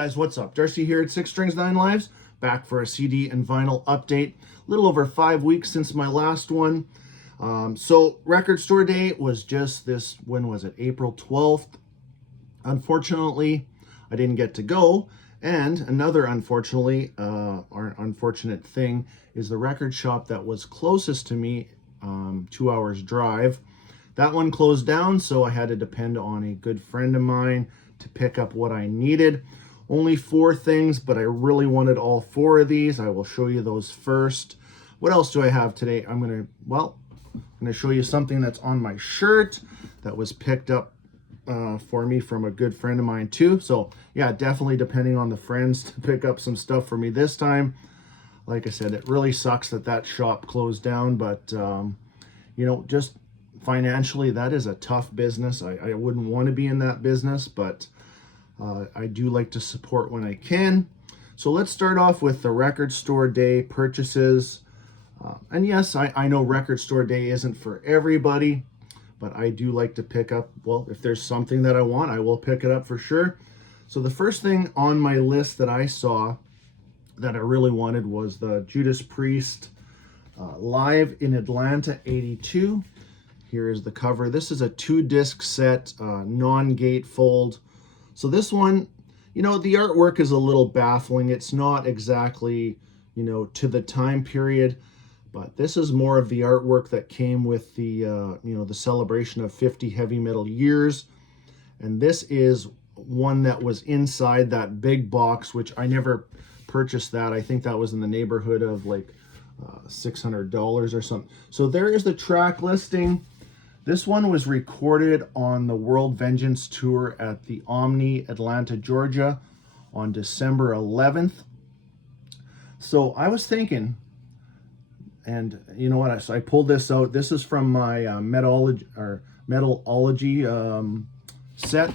Guys, what's up? Darcy here at 6 Strings 9 Lives, back for a CD and vinyl update. A little over 5 weeks since my last one. So record store day was just this, when was it? April 12th. Unfortunately, I didn't get to go. And another unfortunately, or unfortunate thing is the record shop that was closest to me, 2 hours drive. That one closed down, so I had to depend on a good friend of mine to pick up what I needed. Only 4 things, but I really wanted all 4 of these. I will show you those first. What else do I have today? I'm gonna show you something that's on my shirt that was picked up for me from a good friend of mine too. So yeah, definitely depending on the friends to pick up some stuff for me this time. Like I said, it really sucks that that shop closed down, but you know, just financially, that is a tough business. I wouldn't want to be in that business, but I do like to support when I can. So let's start off with the record store day purchases. And yes, I know record store day isn't for everybody, but I do like to pick up, well, if there's something that I want, I will pick it up for sure. So the first thing on my list that I saw that I really wanted was the Judas Priest Live in Atlanta 82. Here is the cover. This is a 2-disc set, non-gatefold. So this one, you know, the artwork is a little baffling. It's not exactly, you know, to the time period, but this is more of the artwork that came with the, you know, the celebration of 50 heavy metal years. And this is one that was inside that big box, which I never purchased that. I think that was in the neighborhood of like $600 or something. So there is the track listing. This one was recorded on the World Vengeance Tour at the Omni, Atlanta, Georgia on December 11th. So I was thinking, and you know what, I pulled this out. This is from my Metalology set.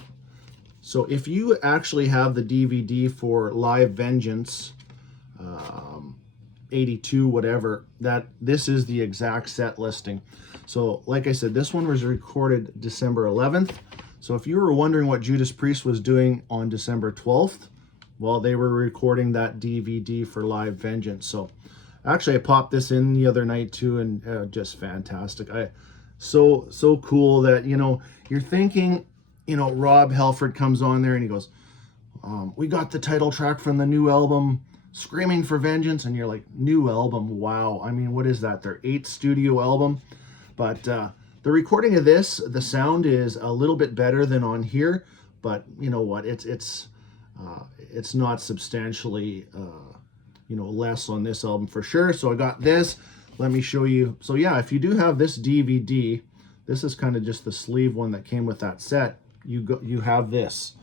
So if you actually have the DVD for Live Vengeance, 82, whatever, this is the exact set listing. So like I said, this one was recorded December 11th. So if you were wondering what Judas Priest was doing on December 12th, well, they were recording that DVD for Live Vengeance. So actually I popped this in the other night too, and just fantastic. So cool that, you know, you're thinking, you know, Rob Halford comes on there and he goes, we got the title track from the new album, Screaming for Vengeance. And you're like, new album, wow. I mean, what is that, their 8th studio album? But the recording of this, the sound is a little bit better than on here, but you know what, it's not substantially you know, less on this album for sure. So I got this. Let me show you. So yeah, if you do have this DVD, this is kind of just the sleeve one that came with that set. You have this.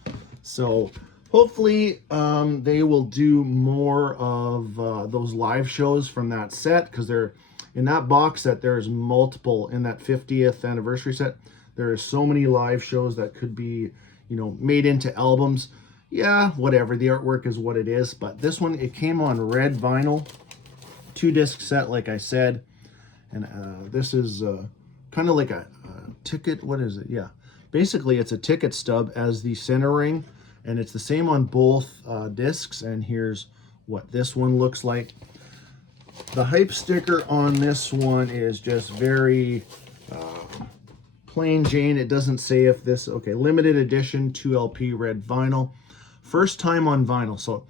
So hopefully they will do more of those live shows from that set, because they're in that box set. There's multiple in that 50th anniversary set. There are so many live shows that could be, you know, made into albums. Yeah, whatever. The artwork is what it is. But this one, it came on red vinyl, 2-disc set, like I said. And this is kind of like a ticket. What is it? Yeah. Basically, it's a ticket stub as the center ring. And it's the same on both discs. And here's what this one looks like. The hype sticker on this one is just very plain Jane. It doesn't say if this, okay, limited edition 2LP red vinyl. First time on vinyl. So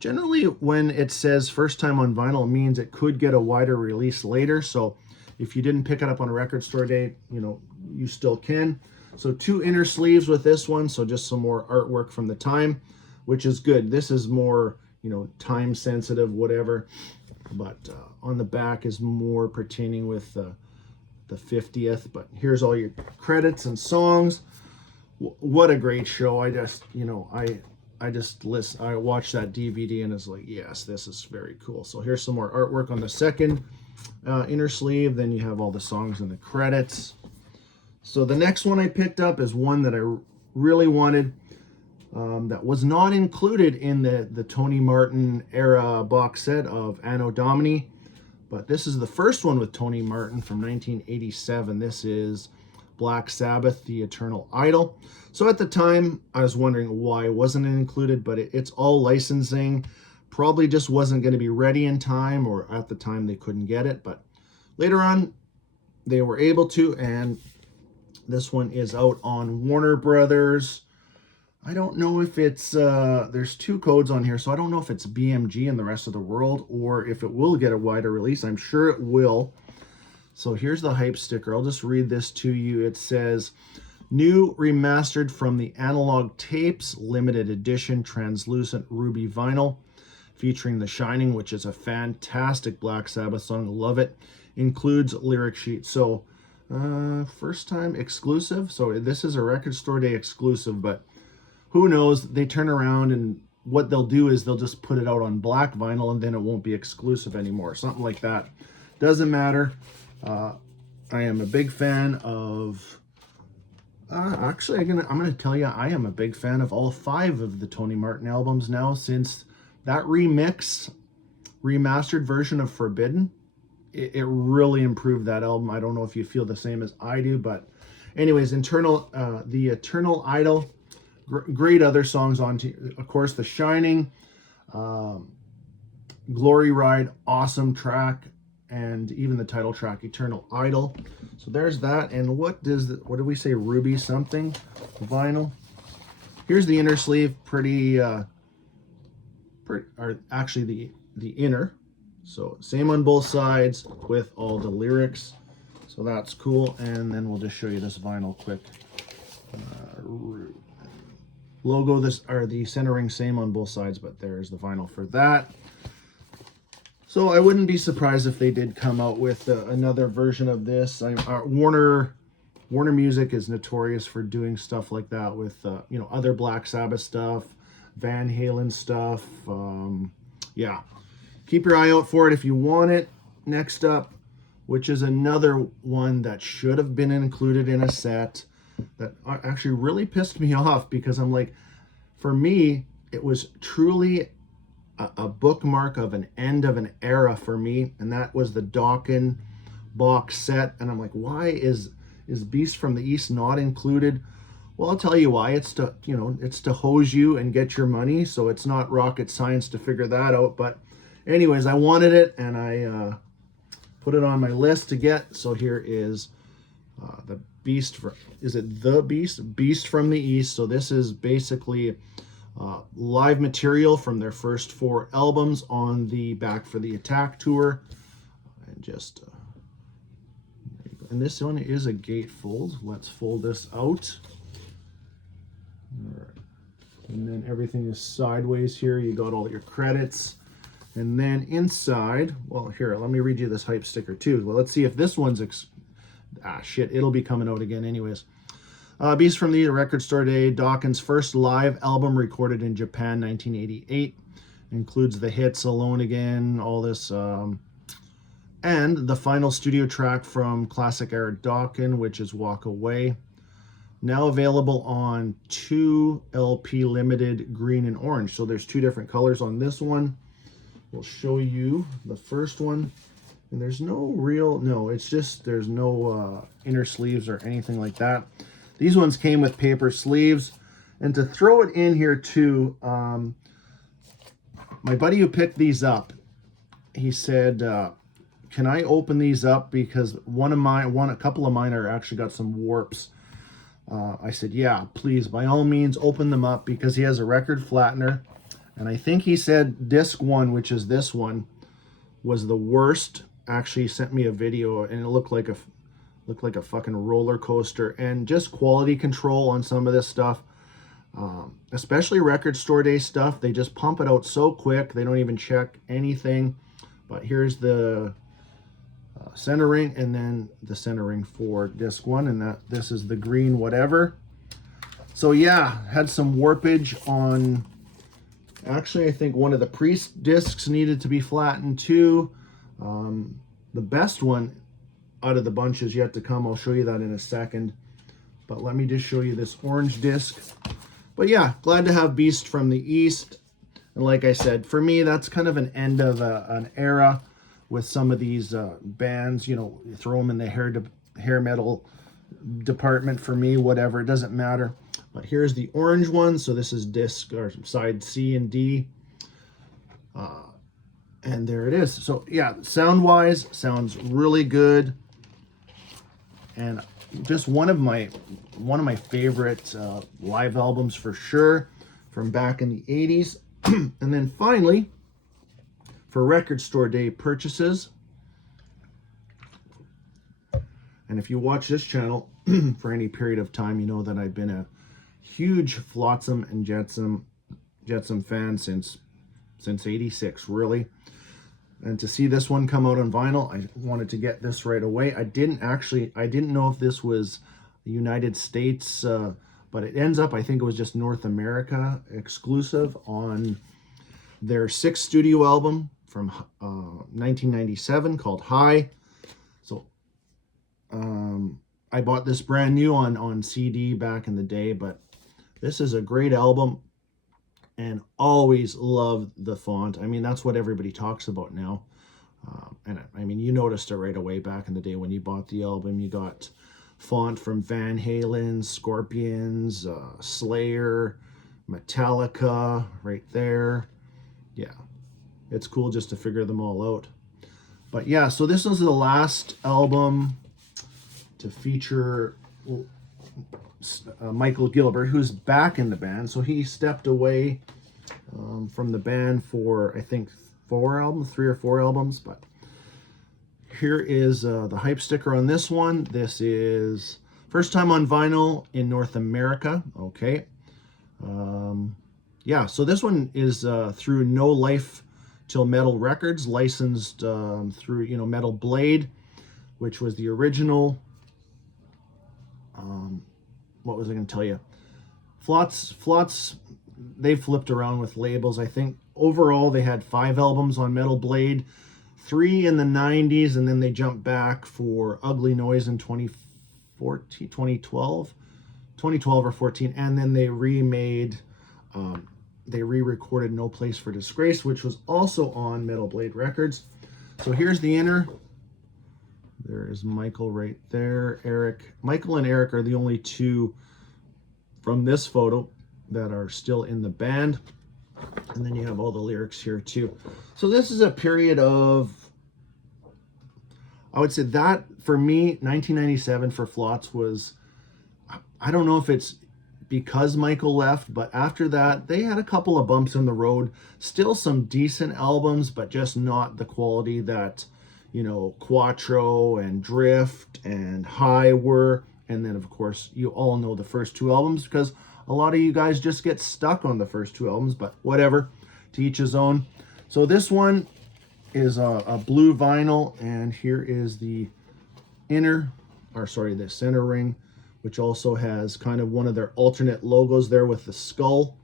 generally when it says first time on vinyl, it means it could get a wider release later. So if you didn't pick it up on a record store day, you know, you still can. So 2 inner sleeves with this one. So just some more artwork from the time, which is good. This is more, you know, time sensitive, whatever. But on the back is more pertaining with the 50th. But here's all your credits and songs. What a great show. I just, you know, I watched that DVD and it's like, yes, this is very cool. So here's some more artwork on the second inner sleeve. Then you have all the songs and the credits. So the next one I picked up is one that I really wanted, that was not included in the Tony Martin era box set of Anno Domini, but this is the first one with Tony Martin from 1987. This is Black Sabbath, The Eternal Idol. So at the time, I was wondering why wasn't it included, but it's all licensing. Probably just wasn't going to be ready in time, or at the time they couldn't get it, but later on they were able to, and this one is out on Warner Brothers. I don't know if it's, there's 2 codes on here, so I don't know if it's BMG in the rest of the world, or if it will get a wider release. I'm sure it will. So here's the hype sticker. I'll just read this to you. It says, new remastered from the analog tapes, limited edition, translucent ruby vinyl, featuring The Shining, which is a fantastic Black Sabbath song. Love it. Includes lyric sheet. So, first time exclusive. So this is a Record Store Day exclusive, but who knows? They turn around and what they'll do is they'll just put it out on black vinyl and then it won't be exclusive anymore. Something like that. Doesn't matter. I am a big fan of, actually I'm gonna tell you, I am a big fan of all 5 of the Tony Martin albums now, since that remastered version of Forbidden, it really improved that album. I don't know if you feel the same as I do, but anyways, The Eternal Idol, great other songs on, of course, The Shining, Glory Ride, awesome track, and even the title track, Eternal Idol. So there's that. And what did we say, ruby something vinyl? Here's the inner sleeve, actually the inner. So same on both sides with all the lyrics. So that's cool. And then we'll just show you this vinyl quick. Logo, the centering same on both sides, but there's the vinyl for that. So I wouldn't be surprised if they did come out with another version of this. Warner Music is notorious for doing stuff like that with other Black Sabbath stuff, Van Halen stuff. Yeah, keep your eye out for it if you want it. Next up, which is another one that should have been included in a set, that actually really pissed me off, because I'm like, for me, it was truly a bookmark of an end of an era for me, and that was the Dokken box set. And I'm like, why is Beast from the East not included? Well, I'll tell you why. It's to hose you and get your money, so it's not rocket science to figure that out. But anyways, I wanted it, and I put it on my list to get. So here is the Beast. Is it the Beast? Beast from the East. So this is basically live material from their first 4 albums on the Back for the Attack tour. And just and this one is a gatefold. Let's fold this out. All right. And then everything is sideways here. You got all your credits. And then inside, well, here, let me read you this hype sticker too. Well, let's see if this one's shit, it'll be coming out again anyways. Beast from the Record Store Day, Dokken's first live album recorded in Japan, 1988. Includes the hits Alone Again, all this, and the final studio track from classic era Dokken, which is Walk Away. Now available on 2 LP limited, green and orange. So there's 2 different colors on this one. We'll show you the first one. And there's it's just, there's no inner sleeves or anything like that. These ones came with paper sleeves. And to throw it in here too, my buddy who picked these up, he said, can I open these up? Because a couple of mine are actually got some warps. I said, yeah, please, by all means, open them up, because he has a record flattener. And I think he said disc 1, which is this one, was the worst. Actually, he sent me a video, and it looked like a fucking roller coaster. And just quality control on some of this stuff, especially Record Store Day stuff. They just pump it out so quick. They don't even check anything. But here's the centering, and then the centering for disc 1, and this is the green whatever. So yeah, had some warpage on. Actually, I think one of the Priest discs needed to be flattened too. The best one out of the bunch is yet to come. I'll show you that in a second. But let me just show you this orange disc. But yeah, glad to have Beast from the East. And like I said, for me, that's kind of an end of an era with some of these bands. You know, you throw them in the hair metal department for me, whatever, it doesn't matter. But here's the orange one. So this is disc or side C and D. And there it is. So yeah, sound wise, sounds really good. And just one of my favorite live albums for sure, from back in the 80s. And then finally, for record store day purchases, and if you watch this channel for any period of time, you know that I've been a huge Flotsam and Jetsam fan since '86, really. And to see this one come out on vinyl, I wanted to get this right away. I didn't know if this was United States, but it ends up, I think it was just North America exclusive on their 6th studio album from 1997 called High. So I bought this brand new on CD back in the day, but this is a great album. And always loved the font. I mean, that's what everybody talks about now. And I mean, you noticed it right away back in the day when you bought the album. You got font from Van Halen, Scorpions, Slayer, Metallica right there. Yeah, it's cool just to figure them all out. But yeah, so this was the last album to feature Michael Gilbert, who's back in the band. So he stepped away from the band for, I think, 3 or 4 albums. But here is the hype sticker on this one. This is first time on vinyl in North America. Okay. Yeah, so this one is through No Life Till Metal Records, licensed through, Metal Blade, which was the original. What was I going to tell you? Flots, they flipped around with labels. I think overall they had 5 albums on Metal Blade, 3 in the 90s, and then they jumped back for Ugly Noise in 2012 or 14, and then they remade, they re-recorded No Place for Disgrace, which was also on Metal Blade Records. So here's the inner. There is Michael right there. Eric. Michael and Eric are the only 2 from this photo that are still in the band. And then you have all the lyrics here too. So this is a period of, I would say that for me, 1997 for Flots was, I don't know if it's because Michael left, but after that, they had a couple of bumps in the road. Still some decent albums, but just not the quality that, Quattro and Drift and High were. And then, of course, you all know the first 2 albums because a lot of you guys just get stuck on the first 2 albums, but whatever, to each his own. So this one is a blue vinyl, and here is the the center ring, which also has kind of one of their alternate logos there with the skull,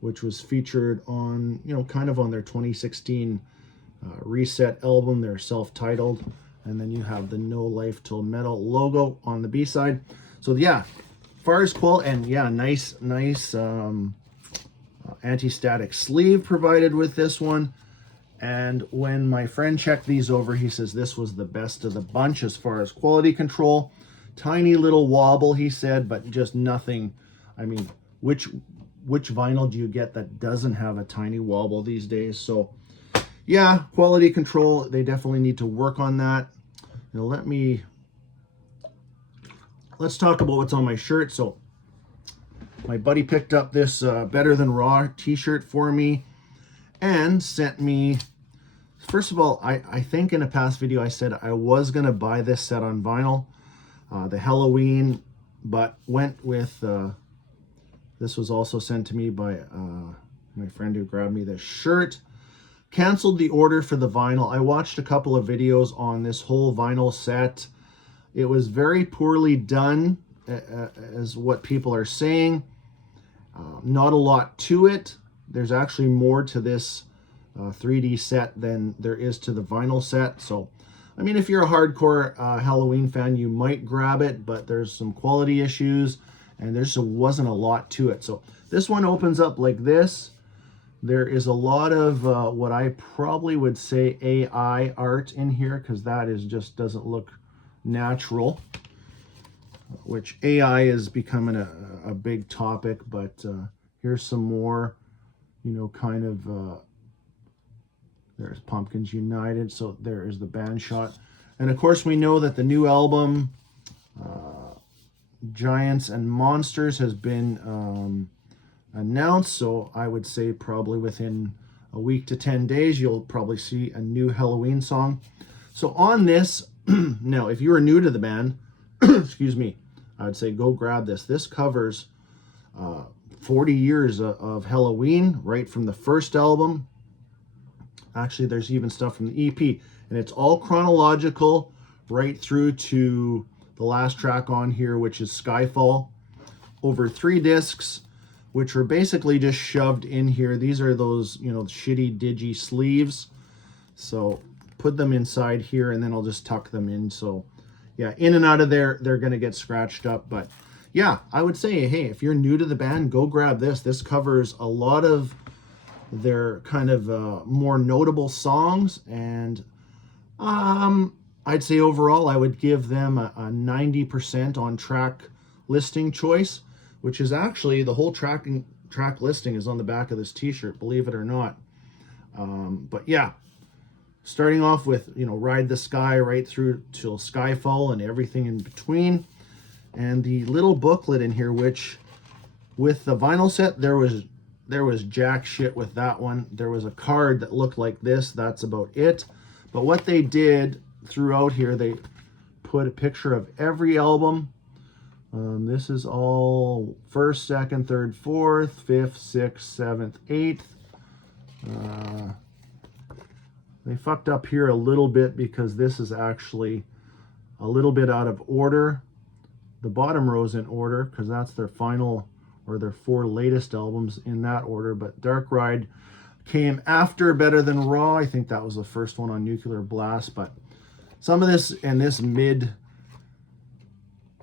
which was featured on, kind of on their 2016 Reset album. They're self-titled. And then you have the No Life Till Metal logo on the B-side. So yeah, far as quality, and yeah, nice anti-static sleeve provided with this one. And when my friend checked these over, he says this was the best of the bunch as far as quality control. Tiny little wobble, he said, but just nothing. I mean, which vinyl do you get that doesn't have a tiny wobble these days? So yeah, quality control, they definitely need to work on that. Let's talk about what's on my shirt. So my buddy picked up this Better Than Raw t-shirt for me and sent me, first of all, I think in a past video I said I was going to buy this set on vinyl, the Helloween, but went with, this was also sent to me by my friend who grabbed me this shirt. Canceled the order for the vinyl. I watched a couple of videos on this whole vinyl set. It was very poorly done, as what people are saying. Not a lot to it. There's actually more to this 3D set than there is to the vinyl set. So, I mean, if you're a hardcore Helloween fan, you might grab it, but there's some quality issues, and there just wasn't a lot to it. So this one opens up like this. There is a lot of what I probably would say AI art in here, because that is just doesn't look natural. which AI is becoming a big topic, but here's some more, you know, kind of, there's Pumpkins United, so there is the band shot. And of course we know that the new album, Giants and Monsters, has been announced, so I would say probably within a week to 10 days, you'll probably see a new Helloween song. So on this, now, if you are new to the band, excuse me, I would say go grab this. This covers 40 years of Helloween, right from the first album. Actually, there's even stuff from the EP, and it's all chronological right through to the last track on here, which is Skyfall, over 3 discs, which were basically just shoved in here. These are those, you know, shitty digi sleeves. So put them inside here, and then I'll just tuck them in. So yeah, in and out of there, they're going to get scratched up. But yeah, I would say, hey, if you're new to the band, go grab this. This covers a lot of their kind of more notable songs. And I'd say overall, I would give them a 90% on track listing choice, which is actually the whole track listing is on the back of this t-shirt, believe it or not. But yeah, starting off with, you know, Ride the Sky right through till Skyfall and everything in between. And the little booklet in here, which with the vinyl set, there was jack shit with that one. There was a card that looked like this. That's about it. But what they did throughout here, they put a picture of every album. This is all 1st, 2nd, 3rd, 4th, 5th, 6th, 7th, 8th. They fucked up here a little bit because this is actually a little bit out of order. The bottom row's in order because that's their final, or their 4 latest albums in that order. But Dark Ride came after Better Than Raw. I think that was the first one on Nuclear Blast. But some of this and this mid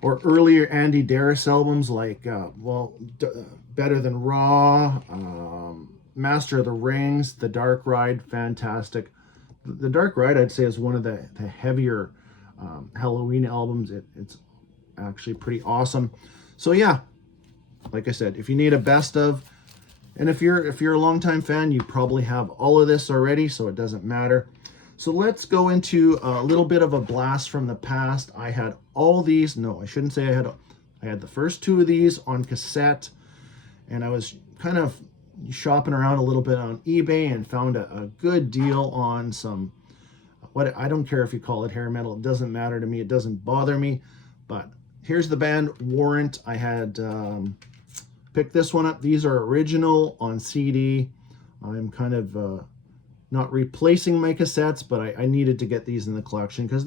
or earlier Andy Darris albums, like Better Than Raw, Master of the Rings, The Dark Ride, fantastic. The Dark Ride, I'd say, is one of the heavier Helloween albums. It's actually pretty awesome. So yeah, like I said, if you need a best of, and if you're a longtime fan, you probably have all of this already, so it doesn't matter. So let's go into a little bit of a blast from the past. I had all these. No, I shouldn't say I had the first 2 of these on cassette, and I was kind of shopping around a little bit on eBay and found a good deal on some, what, I don't care if you call it hair metal. It doesn't matter to me. It doesn't bother me. But here's the band Warrant. I had picked this one up. These are original on CD. I'm kind of not replacing my cassettes, but I needed to get these in the collection because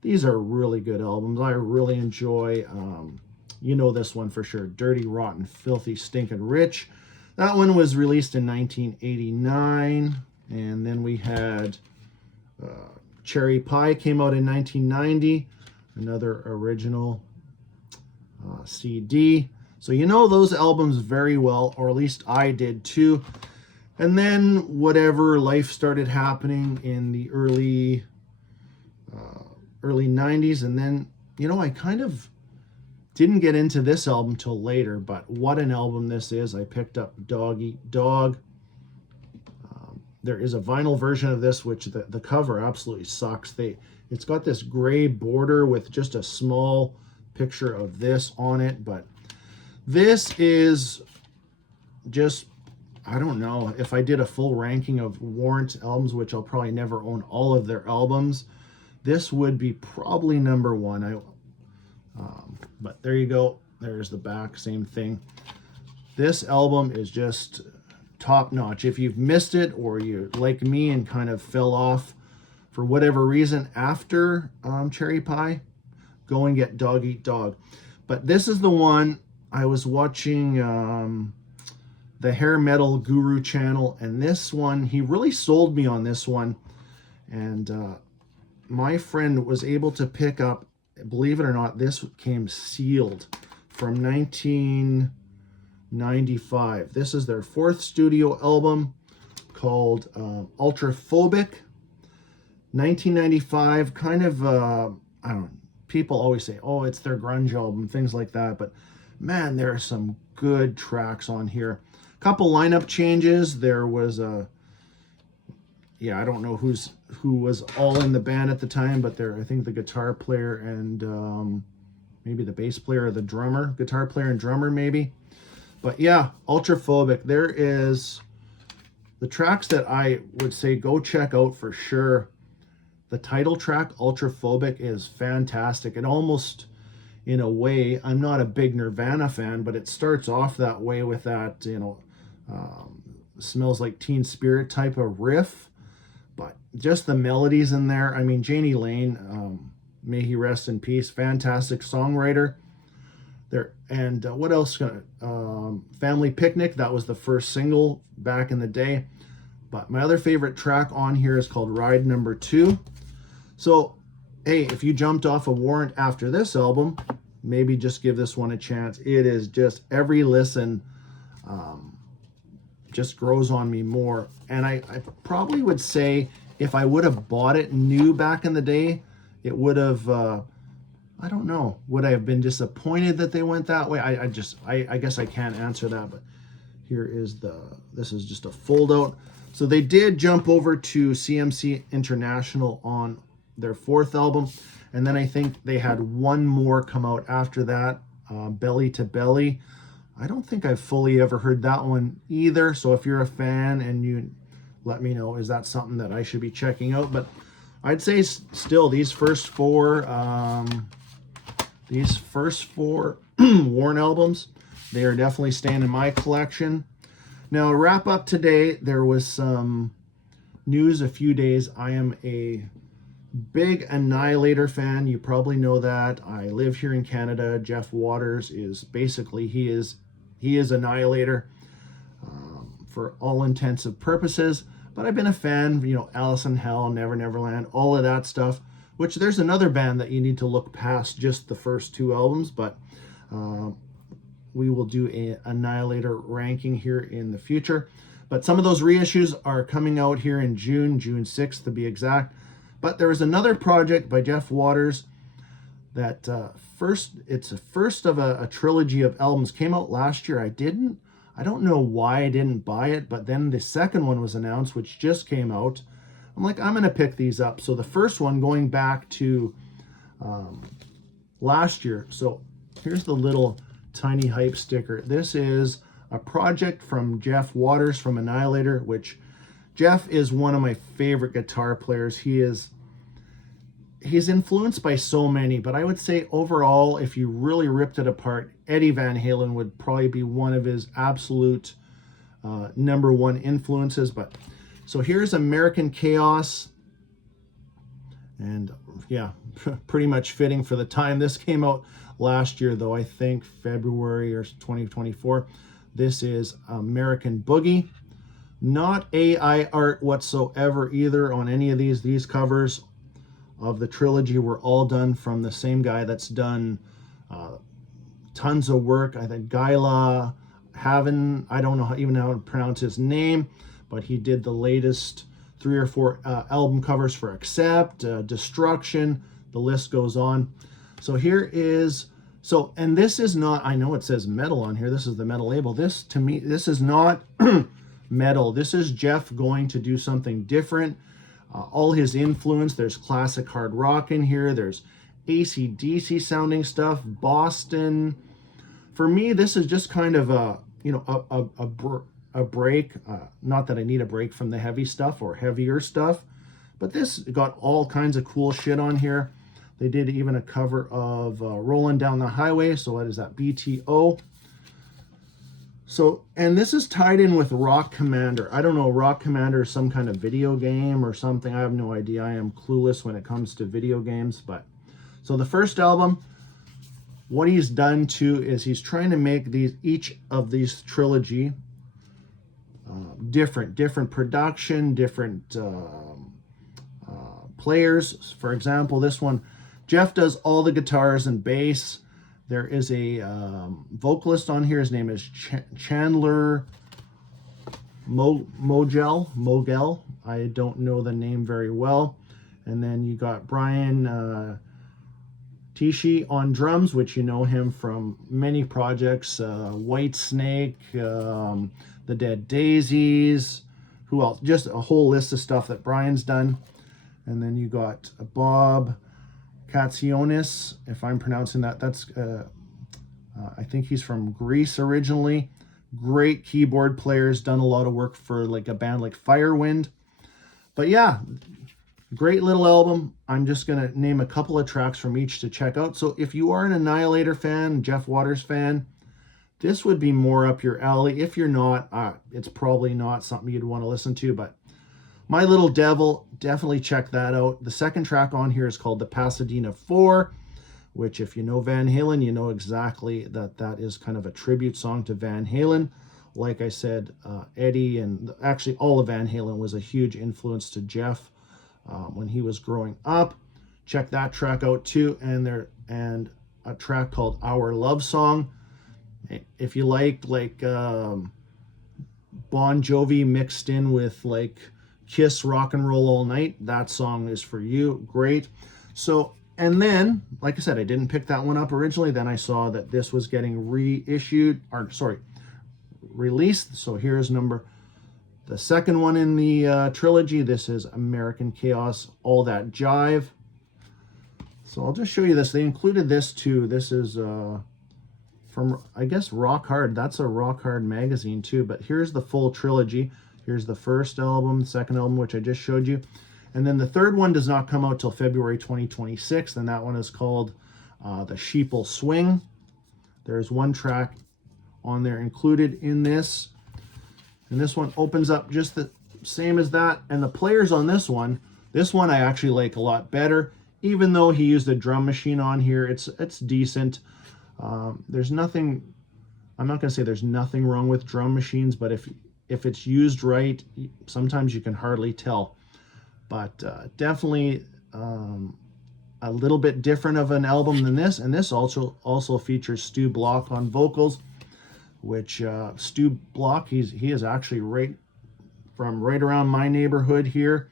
these are really good albums. I really enjoy, you know this one for sure, Dirty, Rotten, Filthy, Stinkin' Rich. That one was released in 1989. And then we had Cherry Pie, came out in 1990, another original CD. So you know those albums very well, or at least I did too. And then whatever life started happening in the early 90s, and then, you know, I kind of didn't get into this album till later, but what an album this is. I picked up Dog Eat Dog. There is a vinyl version of this, which the cover absolutely sucks. It's got this gray border with just a small picture of this on it, but this is just, I don't know if I did a full ranking of Warrant albums, which I'll probably never own all of their albums. This would be probably number 1. But there you go. There's the back, same thing. This album is just top notch. If you've missed it, or you're like me and kind of fell off for whatever reason after Cherry Pie, go and get Dog Eat Dog. But this is the one I was watching the Hair Metal Guru channel, and this one, he really sold me on this one. And my friend was able to pick up, believe it or not, this came sealed from 1995. This is their 4th studio album called Ultraphobic. 1995, kind of, I don't know, people always say, oh, it's their grunge album, things like that. But man, there are some good tracks on here. Couple lineup changes. There was a, yeah, I don't know who was all in the band at the time, but I think the guitar player and maybe the bass player or the drummer, guitar player and drummer maybe. But yeah, Ultraphobic. There is the tracks that I would say go check out for sure. The title track, Ultraphobic, is fantastic. It almost, in a way, I'm not a big Nirvana fan, but it starts off that way with that, Smells Like Teen Spirit type of riff. But just the melodies in there. I mean, Janie Lane, may he rest in peace, fantastic songwriter. There and what else? Family Picnic, that was the first single back in the day. But my other favorite track on here is called Ride Number 2. So, hey, if you jumped off a Warrant after this album, maybe just give this one a chance. It is just, every listen just grows on me more. And I probably would say if I would have bought it new back in the day, it would have, I don't know, would I have been disappointed that they went that way? I guess I can't answer that, but here is this is just a fold out. So they did jump over to CMC International on their 4th album. And then I think they had one more come out after that, Belly to Belly. I don't think I've fully ever heard that one either. So if you're a fan and you let me know, is that something that I should be checking out? But I'd say still these first four Warrant albums, they are definitely staying in my collection. Now, wrap up today, there was some news a few days. I am a big Annihilator fan. You probably know that. I live here in Canada. Jeff Waters is basically, he is Annihilator for all intents and purposes. But I've been a fan, Alice in Hell, Never Neverland, all of that stuff, which there's another band that you need to look past just the first 2 albums, but we will do an Annihilator ranking here in the future. But some of those reissues are coming out here in June 6th to be exact. But there is another project by Jeff Waters that it's a first of a trilogy of albums. Came out last year. I don't know why I didn't buy it, but then the second one was announced, which just came out. I'm like, I'm going to pick these up. So the first one going back to last year. So here's the little tiny hype sticker. This is a project from Jeff Waters from Annihilator, which Jeff is one of my favorite guitar players. He's influenced by so many, but I would say overall, if you really ripped it apart, Eddie Van Halen would probably be one of his absolute number one influences. But so here's American Chaos, and yeah, pretty much fitting for the time. This came out last year, though, I think February or 2024. This is American Boogie. Not AI art whatsoever either on any of these. These covers of the trilogy were all done from the same guy that's done tons of work. I think Gyla Haven, I don't know even how to pronounce his name, but he did the latest 3 or 4 album covers for Accept, Destruction, the list goes on. So here is, and this is not, I know it says metal on here, this is the metal label. This, to me, this is not metal. This is Jeff going to do something different. All his influence, there's classic hard rock in here, there's AC/DC sounding stuff, Boston. For me, this is just kind of a break. Not that I need a break from the heavy stuff or heavier stuff, but this got all kinds of cool shit on here. They did even a cover of Rolling Down the Highway. So what is that? BTO. So, and this is tied in with Rock Commander. I don't know, Rock Commander is some kind of video game or something. I have no idea. I am clueless when it comes to video games. But so the first album, what he's done too is he's trying to make each of these trilogy different production, different players. For example, this one, Jeff does all the guitars and bass. There is a vocalist on here. His name is Chandler Mogel. I don't know the name very well. And then you got Brian Tishi on drums, which you know him from many projects, White Snake, The Dead Daisies, who else? Just a whole list of stuff that Brian's done. And then you got Bob Katsionis, if I'm pronouncing that. That's, I think he's from Greece originally. Great keyboard players, done a lot of work for like a band like Firewind. But yeah, great little album. I'm just going to name a couple of tracks from each to check out. So if you are an Annihilator fan, Jeff Waters fan, this would be more up your alley. If you're not, it's probably not something you'd want to listen to, but My Little Devil, definitely check that out. The second track on here is called the Pasadena 4, which if you know Van Halen, you know exactly that is kind of a tribute song to Van Halen. Like I said, Eddie and actually all of Van Halen was a huge influence to Jeff when he was growing up. Check that track out too. And a track called Our Love Song. If you like Bon Jovi mixed in with like Kiss Rock and Roll All Night, that song is for you. Great. So, and then, like I said, I didn't pick that one up originally. Then I saw that this was getting released. So here's the second one in the trilogy. This is American Chaos, All That Jive. So I'll just show you this. They included this too. This is from, I guess, Rock Hard. That's a Rock Hard magazine too. But here's the full trilogy. Here's the first album, the second album, which I just showed you. And then the third one does not come out till February 2026. And that one is called The Sheeple Swing. There's one track on there included in this. And this one opens up just the same as that. And the players on this one I actually like a lot better. Even though he used a drum machine on here, it's decent. There's nothing, I'm not going to say there's nothing wrong with drum machines, but if it's used right, sometimes you can hardly tell. But definitely a little bit different of an album than this. And this also features Stu Block on vocals, which Stu Block, he is actually right around my neighborhood here.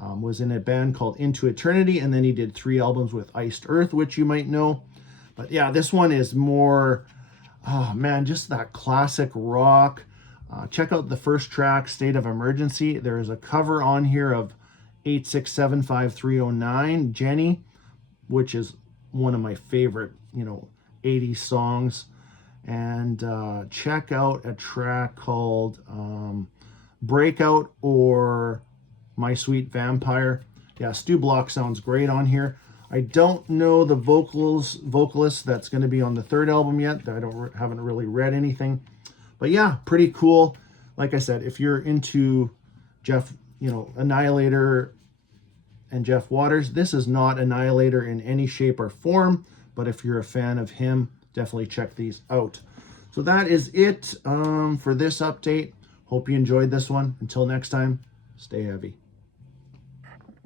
Was in a band called Into Eternity, and then he did 3 albums with Iced Earth, which you might know. But yeah, this one is more, oh man, just that classic rock. Check out the first track, State of Emergency. There is a cover on here of 8675309, Jenny, which is one of my favorite, 80s songs. And check out a track called Breakout or My Sweet Vampire. Yeah, Stu Block sounds great on here. I don't know the vocalist that's going to be on the third album yet. Haven't really read anything. But yeah, pretty cool. Like I said, if you're into Jeff, Annihilator and Jeff Waters, this is not Annihilator in any shape or form. But if you're a fan of him, definitely check these out. So that is it for this update. Hope you enjoyed this one. Until next time, stay heavy.